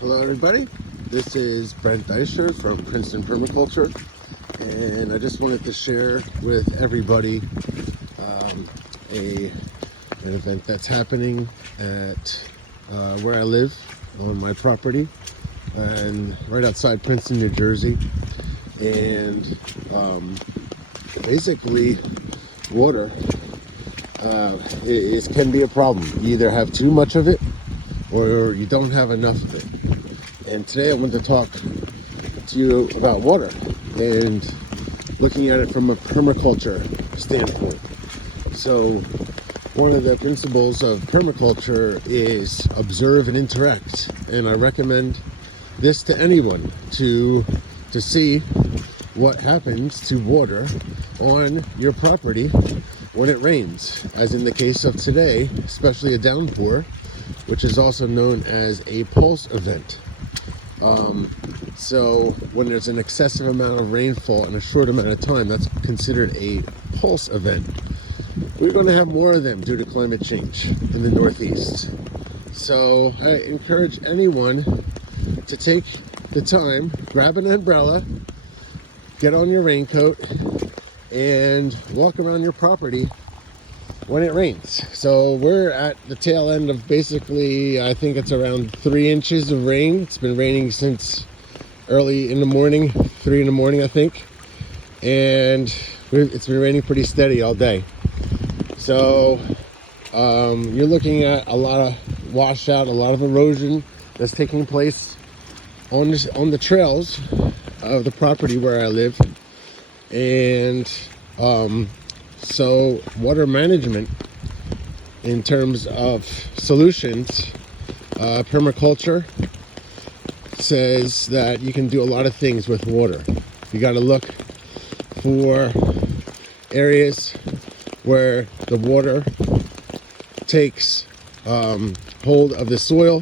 Hello everybody, this is Brent Deischer from Princeton Permaculture, and I just wanted to share with everybody an event that's happening at where I live on my property and right outside Princeton, New Jersey. And basically water can be a problem. You either have too much of it or you don't have enough of it. And today I want to talk to you about water and looking at it from a permaculture standpoint. So one of the principles of permaculture is observe and interact, and I recommend this to anyone to see what happens to water on your property when it rains, as in the case of today, especially a downpour, which is also known as a pulse event. So when there's an excessive amount of rainfall in a short amount of time, that's considered a pulse event. We're going to have more of them due to climate change in the Northeast. So I encourage anyone to take the time, grab an umbrella, get on your raincoat, and walk around your property when it rains. So we're at the tail end of basically, I think it's around 3 inches of rain. It's been raining since early in the morning, 3 in the morning, I think. And it's been raining pretty steady all day. So you're looking at a lot of washout, a lot of erosion that's taking place on the trails of the property where I live. And so water management in terms of solutions, permaculture says that you can do a lot of things with water. You got to look for areas where the water takes hold of the soil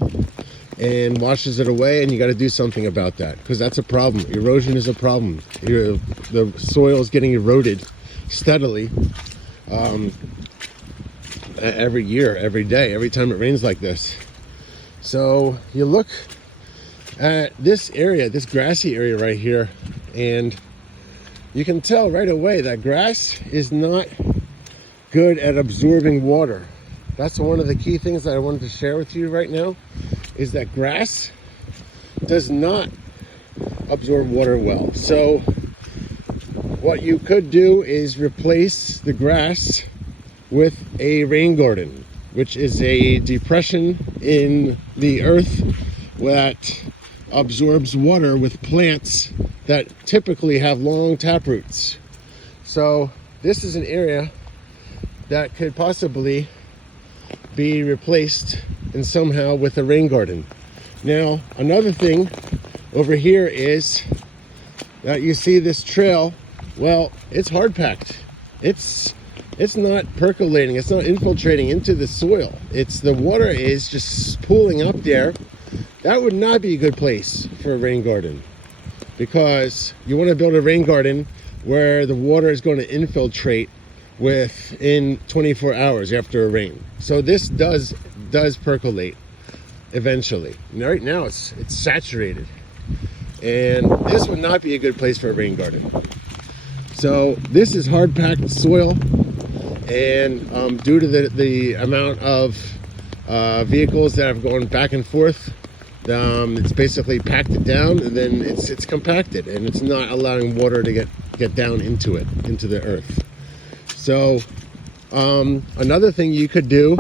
and washes it away, and you got to do something about that, because that's a problem. Erosion is a problem. The soil is getting eroded steadily every year, every day, every time it rains like this. So you look at this area, this grassy area right here, and you can tell right away that grass is not good at absorbing water. That's one of the key things that I wanted to share with you right now, is that grass does not absorb water well. So what you could do is replace the grass with a rain garden, which is a depression in the earth that absorbs water with plants that typically have long tap roots. So this is an area that could possibly be replaced and somehow with a rain garden. Now, another thing over here is that you see this trail. Well, it's hard packed. It's not percolating. It's not infiltrating into the soil. The water is just pooling up there. That would not be a good place for a rain garden, because you want to build a rain garden where the water is going to infiltrate within 24 hours after a rain. So this does percolate eventually. Right now it's saturated, and this would not be a good place for a rain garden. So this is hard packed soil, and due to the amount of vehicles that have gone back and forth, it's basically packed it down, and then it's compacted, and it's not allowing water to get down into the earth. So another thing you could do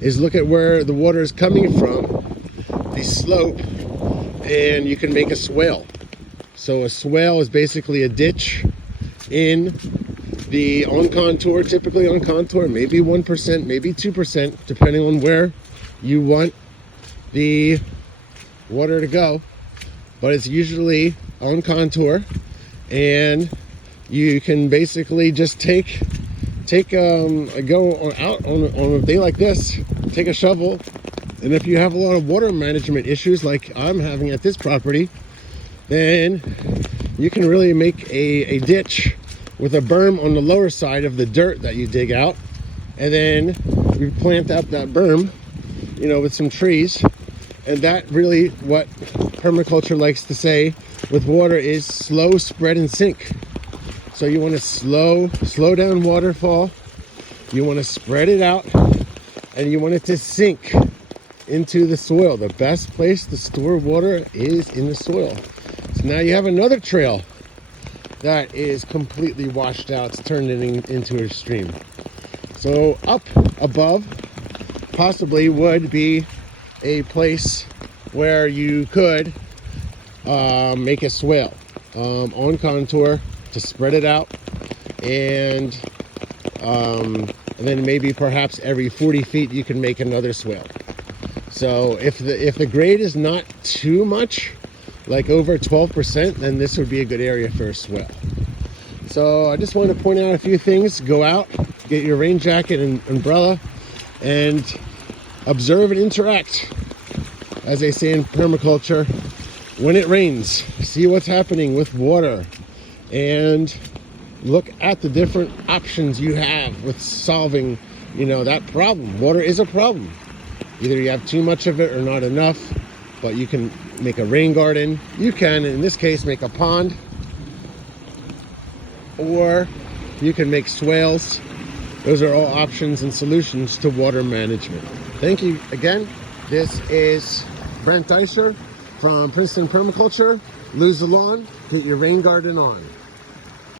is look at where the water is coming from, the slope, and you can make a swale. So a swale is basically a ditch in the on contour, typically on contour, maybe 1%, maybe 2%, depending on where you want the water to go, but it's usually on contour. And you can basically just go out on a day like this, take a shovel, and if you have a lot of water management issues like I'm having at this property, then you can really make a ditch with a berm on the lower side of the dirt that you dig out, and then you plant up that berm, with some trees, And that really what permaculture likes to say with water is slow, spread, and sink. So you want to slow down waterfall. You want to spread it out, and you want it to sink into the soil. The best place to store water is in the soil. So now you have another trail that is completely washed out. It's turned into a stream. So up above possibly would be a place where you could make a swale on contour to spread it out, and then maybe perhaps every 40 feet you can make another swale. So if the grade is not too much, like over 12%, then this would be a good area for a swale. So I just wanted to point out a few things. Go out, get your rain jacket and umbrella, and observe and interact. As they say in permaculture, when it rains, see what's happening with water, and look at the different options you have with solving, that problem. Water is a problem. Either you have too much of it or not enough, but you can make a rain garden. You can, in this case, make a pond, or you can make swales. Those are all options and solutions to water management. Thank you again. This is Brent Deisher from Princeton Permaculture. Lose the lawn, get your rain garden on.